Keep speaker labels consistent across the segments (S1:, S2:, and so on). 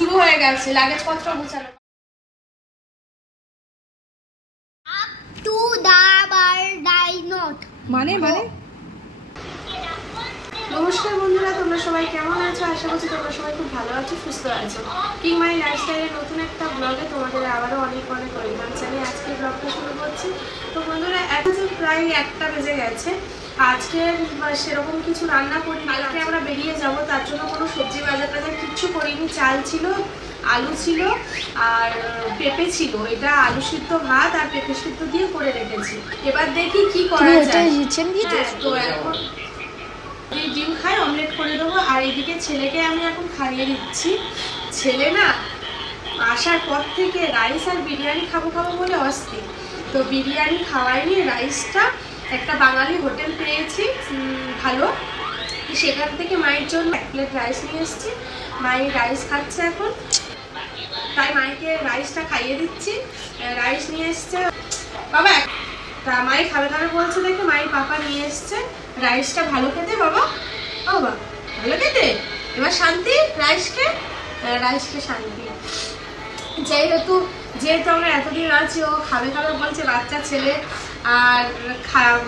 S1: শুরু হয়ে গেছে লাগেজ পত্র গুছানো।
S2: To the bar die not
S1: মানে মানে? নমস্কার বন্ধুরা তোমরা সবাই কেমন আছো? আশা করছি তোমরা সবাই খুব ভালো আছো সুস্থ আছো। কিং মাই লাইফস্টাইলের নতুন একটা ব্লগে তোমাদের আবারও অনেক অনেক ওয়েলকাম জানিয়ে আজকে ব্লগটা শুরু করছি। তো বন্ধুরা এখন যে প্রায় একটা বেজে গেছে আজকে সেরকম কিছু রান্না করি কালকে আমরা বেরিয়ে যাব তার জন্য কোনো সবজি বাজার টাজার কিচ্ছু করিনি। চাল ছিল আলু ছিল আর পেঁপে ছিল। এটা আলু সিদ্ধ ভাত আর পেঁপে সিদ্ধ দিয়ে করে রেখেছি। এবার দেখি কি করা যায়। হ্যাঁ, তো এখন এই ডিম খাই অমলেট করে দেবো। আর এদিকে ছেলেকে আমি এখন খাইয়ে দিচ্ছি। ছেলে না, আসার পর থেকে রাইস আর বিরিয়ানি খাব খাব বলে অস্থির। তো বিরিয়ানি খাওয়াইনি রাইসটা একটা বাঙালি হোটেল পেয়েছি ভালো। সেখান থেকে মায়ের জন্য এক প্লেট রাইস নিয়ে এসেছি। মায়ের রাইস খাচ্ছে এখন। তাই মাইকে রাইসটা খাইয়ে দিচ্ছি। রাইস নিয়ে এসছে। বাবা তা মাই খাবে খাবে বলছে, দেখে মাই পাপা নিয়ে এসছে, রাইসটা ভালো খেতে বাবা। বাবা, ভালো খেতে? এবার শান্তি রাইসকে রাইসকে শান্তি। যেহেতু যেহেতু আমরা এতদিন আছি, ও খাবে খাবে বলছে, বাচ্চা ছেলে, আর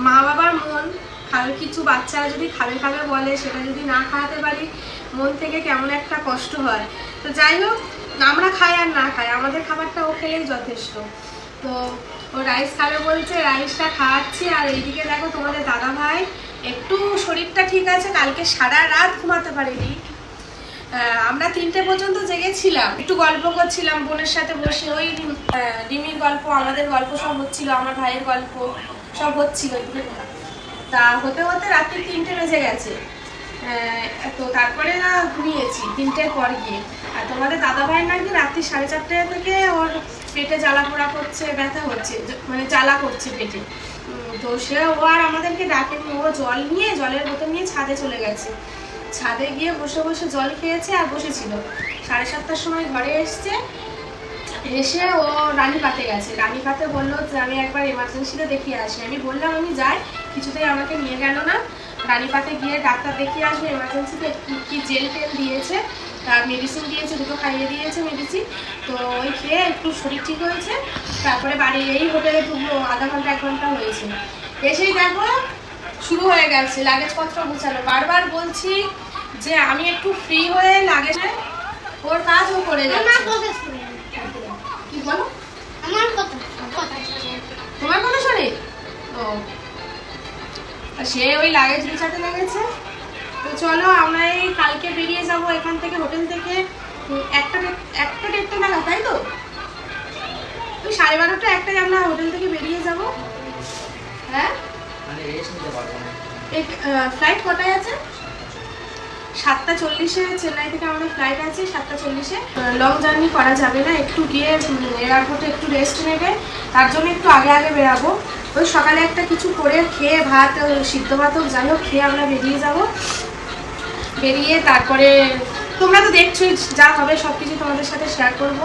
S1: মা বাবার মন। খাবে কিছু বাচ্চারা যদি খাবে খাবে বলে, সেটা যদি না খাওয়াতে পারি, মন থেকে কেমন একটা কষ্ট হয়। তো যাই হোক, আমরা খাই আর না খাই, আমাদের খাবারটা ও খেলেই যথেষ্ট। তো ও রাইস খাবে বলছে রাইসটা খাওয়াচ্ছি। আর এইদিকে দেখো তোমাদের দাদা ভাই একটু শরীরটা ঠিক আছে, কালকে সারা রাত ঘুমাতে পারিনি। আমরা তিনটে পর্যন্ত জেগেছিলাম। একটু গল্প করছিলাম, বোনের সাথে বসে ওই ডিমির গল্প, আমাদের গল্প সব হচ্ছিল, আমার ভাইয়ের গল্প সব হচ্ছিল। তা হতে হতে রাত্রি তিনটে বেজে গেছে। তো তারপরে না ঘুমিয়েছি, তিনটের পর গিয়ে। আর তোমাদের দাদা ভাই নাকি রাত্রি সাড়ে চারটে থেকে ওর পেটে জ্বালা পোড়া করছে, ব্যথা হচ্ছে মানে জ্বালা করছে পেটে। তো সে ও আর আমাদেরকে ডাকেনি, ও জল নিয়ে জলের বোতল নিয়ে ছাদে চলে গেছে। ছাদে গিয়ে বসে বসে জল খেয়েছে আর বসেছিল। সাড়ে সাতটার সময় ঘরে এসছে, এসে ও রানীপাতে গেছে। রানীপাতে বলল যে, আমি একবার এমার্জেন্সিতে দেখিয়ে আসি। আমি বললাম, আমি যাই, কিছুতেই আমাকে নিয়ে গেল না। রানীপাতে গিয়ে ডাক্তার দেখিয়ে আসবে এমার্জেন্সিতে কি কি জেল টেল দিয়েছে তার মেডিসিন দিয়েছে দুটো খাইয়ে দিয়েছে মেডিসিন তো ওই খেয়ে একটু শরীর ঠিক হয়েছে তারপরে বাড়ি এই হোটেলে ঢুকলো আধা ঘণ্টা এক ঘণ্টা হয়েছে। এসেই দেখো শুরু হয়ে গেছে লাগেজ পত্র গুছানো। বারবার বলছি যে আমি একটু ফ্রি হয়ে লাগেজে ওর কাজ ও করে কি বলো?
S2: আমার কথা কথা
S1: তোমার কথা শোনে? ও। সে ওই লাগেজ গুছাতে লেগেছে। তো চলো আমরা এই কালকে বেরিয়ে যাব এখান থেকে হোটেল থেকে। একটা একটা দেড়টা নাগাদ তাই তো? ওই সাড়ে বারোটা একটাই আমরা হোটেল থেকে বেরিয়ে যাব। হ্যাঁ?
S3: মানে
S1: ফ্লাইট কটায় আছে? সাতটা চল্লিশে চেন্নাই থেকে আমাদের ফ্লাইট আছে সাতটা চল্লিশে। লং জার্নি করা যাবে না একটু গিয়ে এয়ারপোর্টে একটু রেস্ট নেবে। তার জন্য একটু আগে আগে বেরাবো। ওই সকালে একটা কিছু করে খেয়ে ভাত সিদ্ধ ভাত হোক, যাই হোক, খেয়ে আমরা বেরিয়ে যাব। বেরিয়ে তারপরে তোমরা তো দেখছোই যা হবে সব কিছু তোমাদের সাথে শেয়ার করব।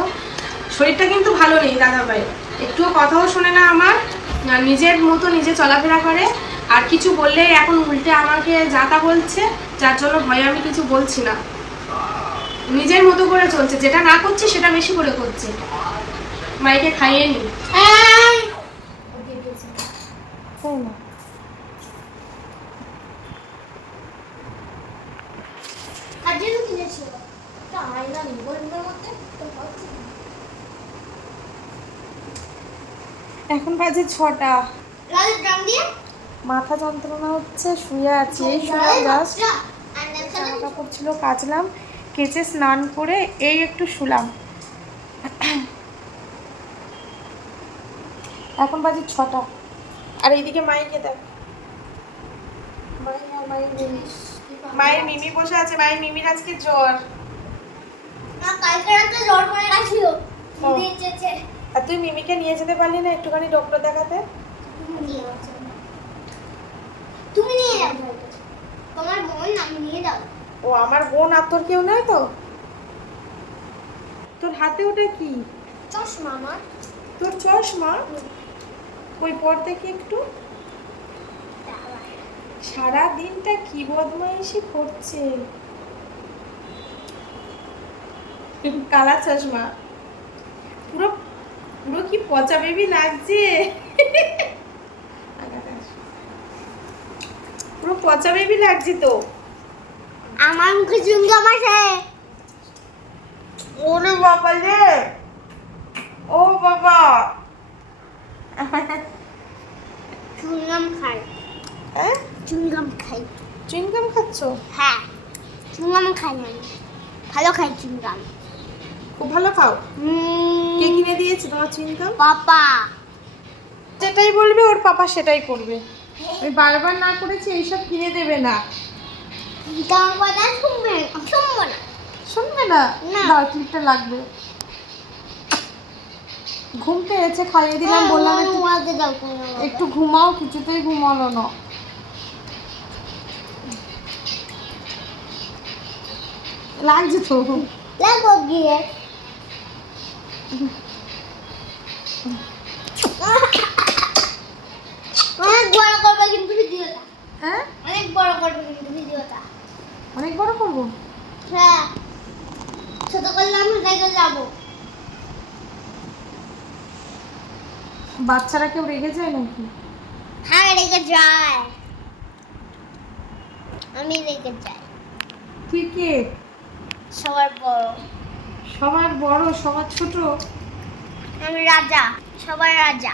S1: শরীরটা কিন্তু ভালো নেই দাদা ভাই একটুও কথাও শোনে না আমার নিজের মতো নিজে চলাফেরা করে। আর কিছু বললে এখন উল্টে আমাকে যাতা বলছে, যার জন্য ভয়ে আমি কিছু বলছি না। নিজের মতো করে চলছে, যেটা না করছে সেটা বেশি করে করছে। মাইকে খাইয়ে নি।
S2: আয়না মধ্যে।
S1: এখন বাজে ছটা। মাথা যন্ত্রণা হচ্ছে শুয়ে আছি। এই জাস্ট জামা কাপড় ছিল কাচলাম কেচে স্নান করে এই একটু শুলাম। এখন বাজে ছটা। আর এইদিকে মাইকে দেখ। মাই আর মায়ের মিমি মায়ের মিমি বসে আছে মায়ের মিমির আজকে জ্বর।
S2: না কালকে রাতে জ্বর করে গেছিল।
S1: ও। আর তুই মিমিকে নিয়ে যেতে পারলি না একটুখানি ডক্টর দেখাতে?
S2: তুমি নিয়ে হয়তো। তোমার বোন আমি নিয়ে যাও
S1: ও আমার বোন আর তোর কেউ নাই তো? তোর হাতে ওটা কি?
S2: চশমা আমার
S1: তোর চশমা? ওই পর দেখি একটু? সারা দিনটা কি বদমাইশি করছে? কালা চশমা। পুরো পুরো কি পচা বেবি লাগছে? পুরো পচা বেবি লাগছে তো।
S2: আমার মুখে চুঙ্গাম আছে
S1: ওরে বাবা রে। ও বাবা।
S2: চুঙ্গাম খাই।
S1: হ্যাঁ
S2: চুঙ্গাম খাই।
S1: চুইংগাম খাচ্ছ?
S2: হ্যাঁ চুঙ্গাম খাই না আমি। ভালো খাই চুঙ্গাম
S1: খুব ভালো খাও? কে কিনে দিয়েছে তোমার চুইংগাম?
S2: পাপা।
S1: যেটাই বলবে ওর পাপা সেটাই করবে। আমি বারবার না করেছি এইসব কিনে দেবে না।
S2: তোমার কথা শুনবে না, শুনব না।
S1: শুনবে না। দাও ক্লিপটা লাগবে। ঘুম পেয়েছে খাইয়ে দিলাম
S2: হ্যাঁ,
S1: বললাম
S2: কোনো।
S1: একটু ঘুমাও কিছুতেই ঘুমালো না। লাগছে তো।
S2: লাগো গিয়ে অনেক বড় করবে কিন্তু ভিডিওটা।
S1: হ্যাঁ?
S2: অনেক বড় করবে কিন্তু ভিডিওটা।
S1: অনেক বড় করব?
S2: হ্যাঁ। ছোট করলে আমরা যাব।
S1: বাচ্চারা কেউ রেগে যায় নাকি?
S2: হ্যাঁ রেখে যায়। আমি রেখে যাই।
S1: তুই কে?
S2: সবার বড়।
S1: সবার বড় সবার ছোট?
S2: আমি রাজা সবার রাজা।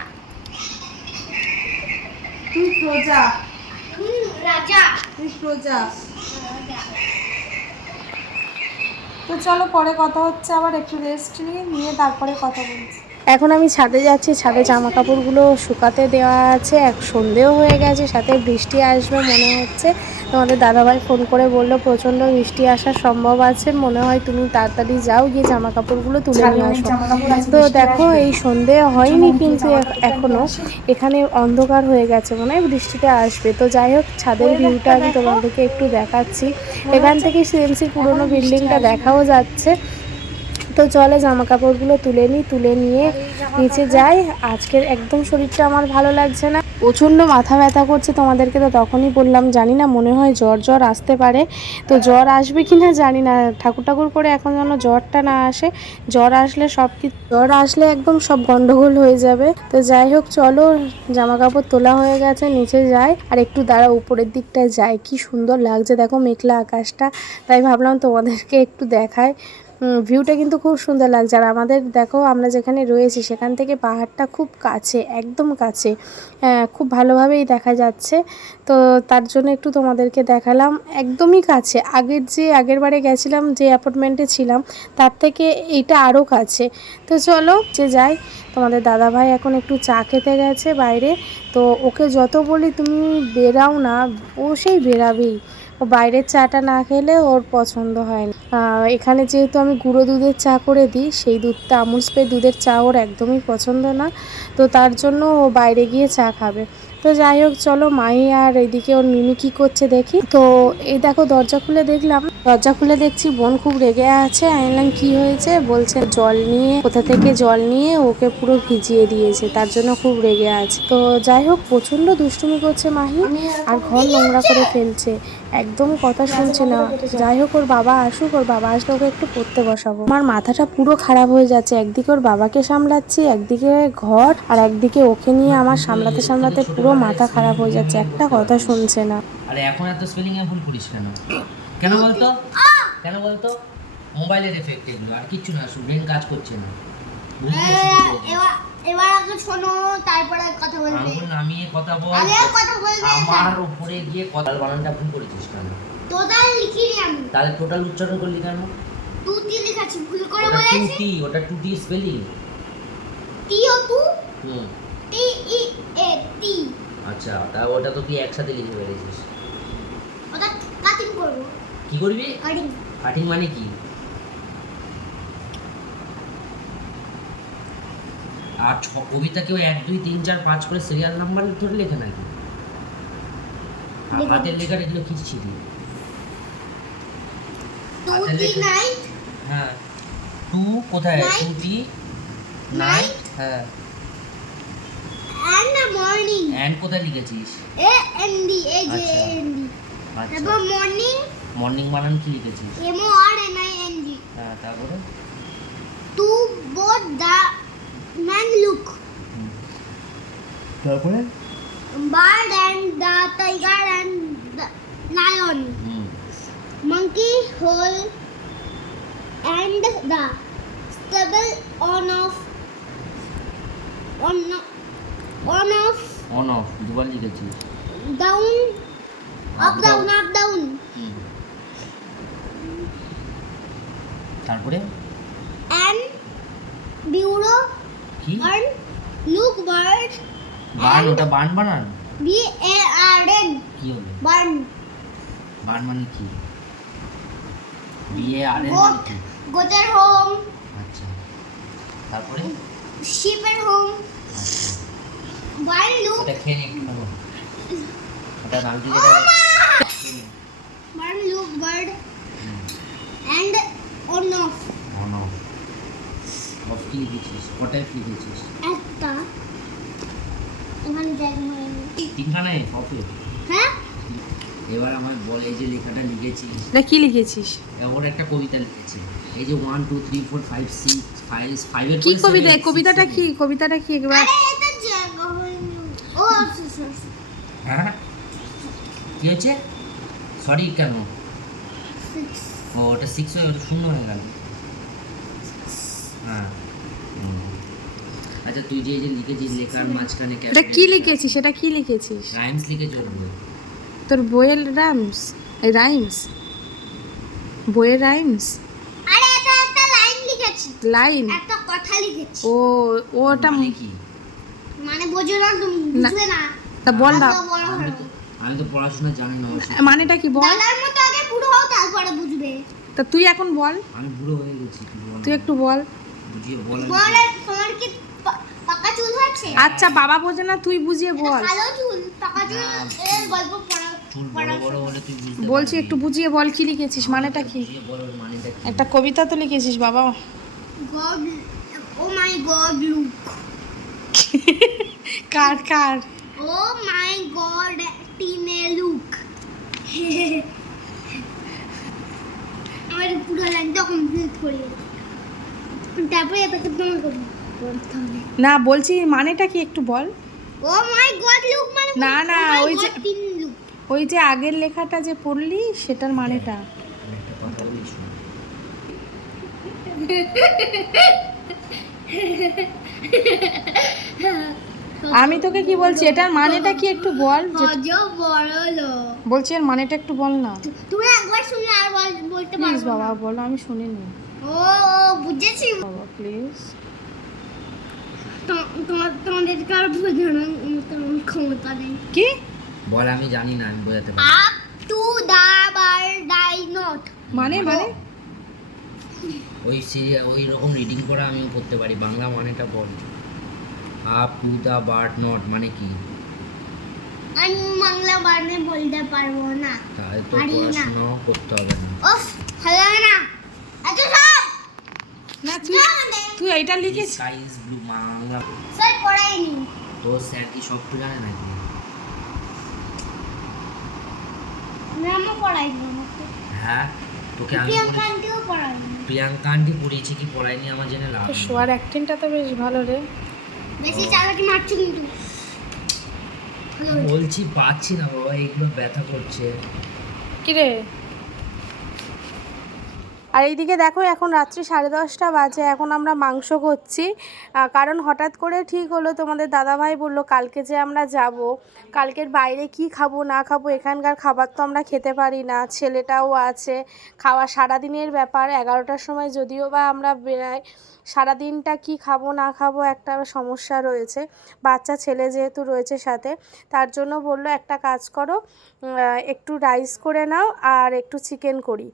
S1: তুই প্রজা।
S2: হুম রাজা।
S1: তুই প্রজা। তো চলো পরে কথা হচ্ছে আবার একটু রেস্ট নিয়ে নিয়ে তারপরে কথা বলছি। এখন আমি ছাদে যাচ্ছি ছাদে জামা কাপড়গুলো শুকাতে দেওয়া আছে। এক সন্ধেও হয়ে গেছে সাথে বৃষ্টি আসবে মনে হচ্ছে। তোমাদের দাদাভাই ফোন করে বলল প্রচণ্ড বৃষ্টি আসার সম্ভব আছে মনে হয় তুমি তাড়াতাড়ি যাও গিয়ে জামা কাপড়গুলো তুলে নিয়ে আসো। তো দেখো এই সন্ধে হয়নি কিন্তু এখ- এখনও এখানে অন্ধকার হয়ে গেছে মনে হয় বৃষ্টিতে আসবে। তো যাই হোক ছাদের ভিউটা আমি তোমাদেরকে একটু দেখাচ্ছি। এখান থেকে সিএমসির পুরোনো বিল্ডিংটা দেখাও যাচ্ছে। তো চলে জামা কাপড়গুলো তুলে নিই, তুলে নিয়ে নিচে যাই। আজকের একদম শরীরটা আমার ভালো লাগছে না। প্রচণ্ড মাথা ব্যথা করছে তোমাদেরকে তো তখনই বললাম, জানি না, মনে হয় জ্বর জ্বর আসতে পারে। তো জ্বর আসবে কি না জানি না ঠাকুর ঠাকুর করে এখন যেন জ্বরটা না আসে। জ্বর আসলে সব কিছু জ্বর আসলে একদম সব গন্ডগোল হয়ে যাবে। তো যাই হোক, চলো জামা কাপড় তোলা হয়ে গেছে, নিচে যাই। আর একটু দাঁড়া উপরের দিকটায় যাই। কি সুন্দর লাগছে, দেখো মেঘলা আকাশটা। তাই ভাবলাম তোমাদেরকে একটু দেখায় ভিউটা কিন্তু খুব সুন্দর লাগছে। আর আমাদের দেখো আমরা যেখানে রয়েছি সেখান থেকে পাহাড়টা খুব কাছে একদম কাছে। হ্যাঁ, খুব ভালোভাবেই দেখা যাচ্ছে। তো তার জন্য একটু তোমাদেরকে দেখালাম একদমই কাছে। আগের যে আগের বারে গেছিলাম যে অ্যাপার্টমেন্টে ছিলাম তার থেকে এইটা আরও কাছে। তো চলো যে যাই তোমাদের দাদাভাই এখন একটু চা খেতে গেছে বাইরে। তো ওকে যত বলি তুমি বেরাও না ও সেই বেরাবেই ও বাইরের চাটা না খেলে ওর পছন্দ হয় না। এখানে যেহেতু আমি গুঁড়ো দুধের চা করে দিই, সেই দুধটা আমুল স্প্রে দুধের চা ওর একদমই পছন্দ না। তো তার জন্য ও বাইরে গিয়ে চা খাবে। তো যাই হোক, চলো মাই আর এদিকে ওর মিমি কি করছে দেখি। তো এই দেখো, দরজা খুলে দেখলাম। দরজা খুলে দেখছি, বোন খুব রেগে আছে। আমি বললাম, কি হয়েছে? বলছে, জল নিয়ে, কোথা থেকে জল নিয়ে ওকে পুরো ভিজিয়ে দিয়েছে। তার জন্য খুব রেগে আছে। তো যাই হোক প্রচণ্ড দুষ্টুমি করছে মাহি। আর ঘর নোংরা করে ফেলছে। একদম কথা শুনছে না। যাই হোক ওর বাবা আসুক ওর বাবা আসলে ওকে একটু পড়তে বসাবো। আমার মাথাটা পুরো খারাপ হয়ে যাচ্ছে। একদিকে ওর বাবাকে সামলাচ্ছি একদিকে ঘর আর একদিকে ওকে নিয়ে আমার সামলাতে সামলাতে পুরো মাথা খারাপ হয়ে যাচ্ছে। একটা কথা শুনছে না।
S3: আরে এখন এত স্পেলিং এ ভুল করিস কেন? কেন বলতো? কেন বলতো? মোবাইলের এফেক্ট এগুলো। আর কিচ্ছু না ব্রেন কাজ করছে না।
S2: এবার আগে শোনো তারপরে কথা বলবে।
S3: আঙুল নামিয়ে কথা বল
S2: আগে কথা বলবে
S3: আমার উপরে গিয়ে কথা বানানটা ভুল করেছিস কেন?
S2: টোটাল লিখিনি আমি।
S3: তাহলে টোটাল উচ্চারণ করলি কেন?
S2: তুতি লিখাচ্ছি ভুল করে বলেছি।
S3: টুটি ওটা টুটি স্পেলিং
S2: টি ও তু
S3: হুম।
S2: টি ই এ টি।
S3: আচ্ছা তা ওটা তো তুই একসাথে লিখে ফেলেছিস।
S2: ওটা কাটিং করব।
S3: কি করবি?
S2: কাটিং
S3: কাটিং মানে কি? আর ছ- কবিতা কেউ এক দুই তিন চার পাঁচ করে সিরিয়াল নাম্বার ধরে লেখে নাকি? লেখার এগুলো কি ছিল হ্যাঁ। টু কোথায়. টুটি
S2: Night.
S3: নাইট। হ্যাঁ।
S2: অ্যান্ড মর্নিং
S3: অ্যান্ড কোথায় লিখেছিস?
S2: A N D A J
S3: আচ্ছা।
S2: N D.
S3: আচ্ছা।
S2: তারপর মর্নিং
S3: মর্নিং বানান কি লিখেছিস?
S2: M O R N I N D
S3: হ্যাঁ তারপরে?
S2: Both the man look.
S3: তারপরে
S2: Bird and the tiger and the lion. Monkey hole and the stable on off on on off
S3: on off দুবার লিখেছিস
S2: down up down up down
S3: তারপরে
S2: and bureau
S3: কি
S2: and look bird
S3: বান ওটা বান বানান?
S2: B a r n
S3: কি হলো
S2: barn
S3: বান মানে কি? বিয়ে আর এর মানে
S2: goat
S3: কি?
S2: home
S3: আচ্ছা। তারপরে?
S2: sheepের home
S3: আচ্ছা।
S2: barn look
S3: খেয়ে নে একটু ওটা নাম কি যেটা
S2: barn look bird and on off
S3: on off off কি লিখেছিস কটায় লিখেছিস
S2: একটা। এখানে জায়গা হয়নি
S3: তিনখানে
S2: হ্যাঁ?
S3: এবার আমার বল এই যে লেখাটা লিখেছিস
S1: না কি লিখেছিস?
S3: ওর একটা কবিতা লিখেছে। এই যে one two three four five six five ফাইভের
S1: কি কবিতা? কবিতাটা কি? কবিতাটা কি একবার?
S2: আচ্ছা আচ্ছা, আচ্ছা।
S3: হ্যাঁ? কি হয়েছে সরি কেন? ও ওটা সিক্স হয়ে ওটা শূন্য হয়ে গেল। হ্যাঁ। আচ্ছা তুই যে যে লিখেছিস লেখার মাঝখানে
S1: এটা কি লিখেছিস? সেটা কি লিখেছিস?
S3: রাইমস লিখে চলবে
S1: তোর বইয়ের রাইমস রাইমস বইয়ের রাইমস
S2: আরে এটা একটা লাইন লিখেছি।
S1: লাইন
S2: একটা কথা লিখেছি।
S1: ও ওটা
S3: মানে কি?
S2: মানে বোঝো না তুমি
S1: না।
S2: বুঝবে না।
S1: তা বল না
S3: আমি তো পড়াশোনা জানি না
S1: মানেটা কি বল?
S2: দাদার মতো আগে পুরো হও তারপরে বুঝবে।
S1: তা তুই এখন বল।
S3: আমি বুড়ো হয়ে গেছি
S1: তুই একটু বল।
S3: বুঝিয়ে বল।
S2: তোমার তোমার কি
S1: আচ্ছা বাবা বোঝে না তুই বুঝিয়ে বল।
S2: কালো চুল পাকা চুল এর গল্প পড়া
S3: চুল বড় বড় হলে তুই বুঝতে
S1: বলছি একটু বুঝিয়ে বল কি লিখেছিস? মানেটা কি? একটা কবিতা তো লিখেছিস বাবা।
S2: God oh my god look.
S1: কার কার?
S2: ও মাই গড টিনে লুক। আমার পুরো লাইনটা কমপ্লিট করি তারপরে এটাকে তোমার করব
S1: না বলছি মানেটা কি একটু বল?
S2: ও মাই গড লুক মানে
S1: না, না, ওই যে- ওই যে আগের লেখাটা যে পড়লি সেটার মানেটা।
S3: আমি শোন।
S1: তোকে কি বলছি এটার মানেটা কি একটু বল যে-
S2: হজ বড় লোক
S1: বলছি এর মানেটা একটু বল না।
S2: তুমি একবার শুনলে আর বল- বলতে
S1: প্লিজ বাবা বলো আমি শুনিনি।
S2: ও বুঝেছি।
S1: বাবা প্লিজ
S2: তোমাদের কার বোঝানোর মতো ক্ষমতা নেই।
S1: কি?
S3: বল আমি জানি না আমি বোঝাতে পারি।
S2: Up to the bar die not
S1: মানে মানে?
S3: ওই সিরিয়া ওই রকম রিডিং করা আমিও করতে পারি বাংলা মানেটা বল। Up to the bird not মানে কি?
S2: আমি বাংলা বার্নে বলতে পারব না।
S3: তাহলে তো। পড়াশোনা করতে হবে না।
S2: ওফ ভালো না। এত সব!
S1: না তুই তুই এইটা লিখেছিস?
S3: Sky is blue Bangla.
S2: Sir পড়াইনি।
S3: তোর স্যার কি সব তো জানে নাকি?
S2: ম্যামও পড়াইনি
S3: হ্যাঁ তোকে আমি
S2: প্রিয়াঙ্কা
S3: বলেছি-
S2: আন্টিও পড়াইনি
S3: প্রিয়াঙ্কা আন্টি পড়িয়েছে কি পড়ায়নি আমার জেনে লাভ।
S1: শোয়ার অ্যাক্টিংটা তো বেশ ভালো রে।
S2: বেশি চালাকি মারছি কিন্তু।
S3: বলছি পাচ্ছি না বাবা এইগুলো ব্যথা করছে।
S1: কিরে আর এইদিকে দেখো এখন রাত্রি সাড়ে দশটা বাজে, এখন আমরা মাংস করছি। কারণ হঠাৎ করে ঠিক হলো, তোমাদের দাদাভাই বলল কালকে যে আমরা যাব, কালকের বাইরে কি খাব না খাব, এখানকার খাবার তো আমরা খেতে পারি না, ছেলেটাও আছে, খাওয়া সারাদিনের ব্যাপার, এগারোটার সময় যদিও বা আমরা বেরাই সারাদিনটা কি খাব, না খাব একটা সমস্যা রয়েছে। বাচ্চা, ছেলে যেহেতু রয়েছে সাথে, তার জন্য বলল একটা কাজ করো একটু রাইস করে নাও আর একটু চিকেন করি।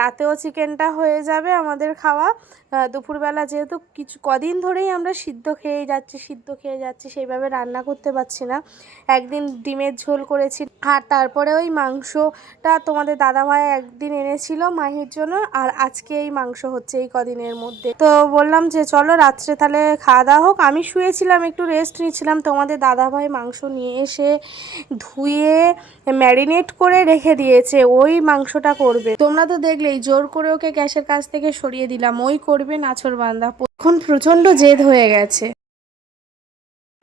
S1: রাতেও চিকেনটা হয়ে যাবে আমাদের খাওয়া। দুপুরবেলা যেহেতু কিছু, কদিন ধরেই আমরা সিদ্ধ খেয়ে যাচ্ছি, সিদ্ধ খেয়ে যাচ্ছি, সেইভাবে রান্না করতে পারছি না। একদিন ডিমের ঝোল করেছি আর তারপরে ওই মাংসটা তোমাদের দাদাভাই একদিন এনেছিল মাহির জন্য, আর আজকে এই মাংস হচ্ছে এই কদিনের মধ্যে। তো বললাম যে, চলো রাত্রে তাহলে খাওয়া দাওয়া হোক। আমি শুয়েছিলাম, একটু রেস্ট নিচ্ছিলাম। তোমাদের দাদাভাই মাংস নিয়ে এসে ধুয়ে ম্যারিনেট করে রেখে দিয়েছে। ওই মাংসটা করবে। তোমরা তো দেখলেই জোর করে ওকে গ্যাসের কাছ থেকে সরিয়ে দিলাম। ওই করবে নাছর বান্দা। এখন প্রচণ্ড জেদ হয়ে গেছে।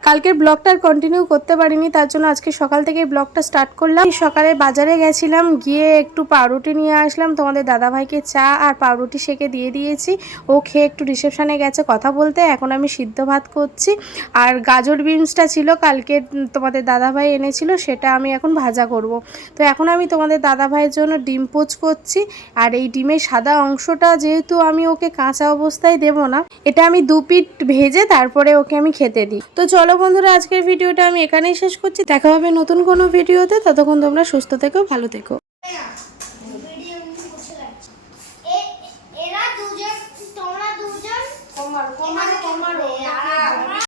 S1: কালকের ব্লগটা কন্টিনিউ করতে পারিনি, তার জন্য আজকে সকাল থেকে ব্লগটা স্টার্ট করলাম। সকালে বাজারে গেছিলাম, গিয়ে একটু পাউরুটি নিয়ে আসলাম, তোমাদের দাদাভাইকে চা আর পাউরুটি সেকে দিয়ে দিয়েছি। ও খেয়ে একটু রিসেপশানে গেছে কথা বলতে, এখন আমি সিদ্ধ ভাত করছি। আর গাজর বিনসটা ছিল, কালকে তোমাদের দাদাভাই এনেছিল, সেটা আমি এখন ভাজা করব। তো এখন আমি তোমাদের দাদাভাইয়ের জন্য ডিম পোচ করছি, আর এই ডিমের সাদা অংশটা যেহেতু আমি ওকে কাঁচা অবস্থায় দেব না, এটা আমি দু পিট ভেজে তারপরে ওকে আমি খেতে দিই। তো চলো বন্ধুরা, আজকের ভিডিওটা আমি এখানেই শেষ করছি। দেখা হবে নতুন কোনো ভিডিওতে। ততক্ষণ তোমরা সুস্থ থেকো, ভালো থেকো।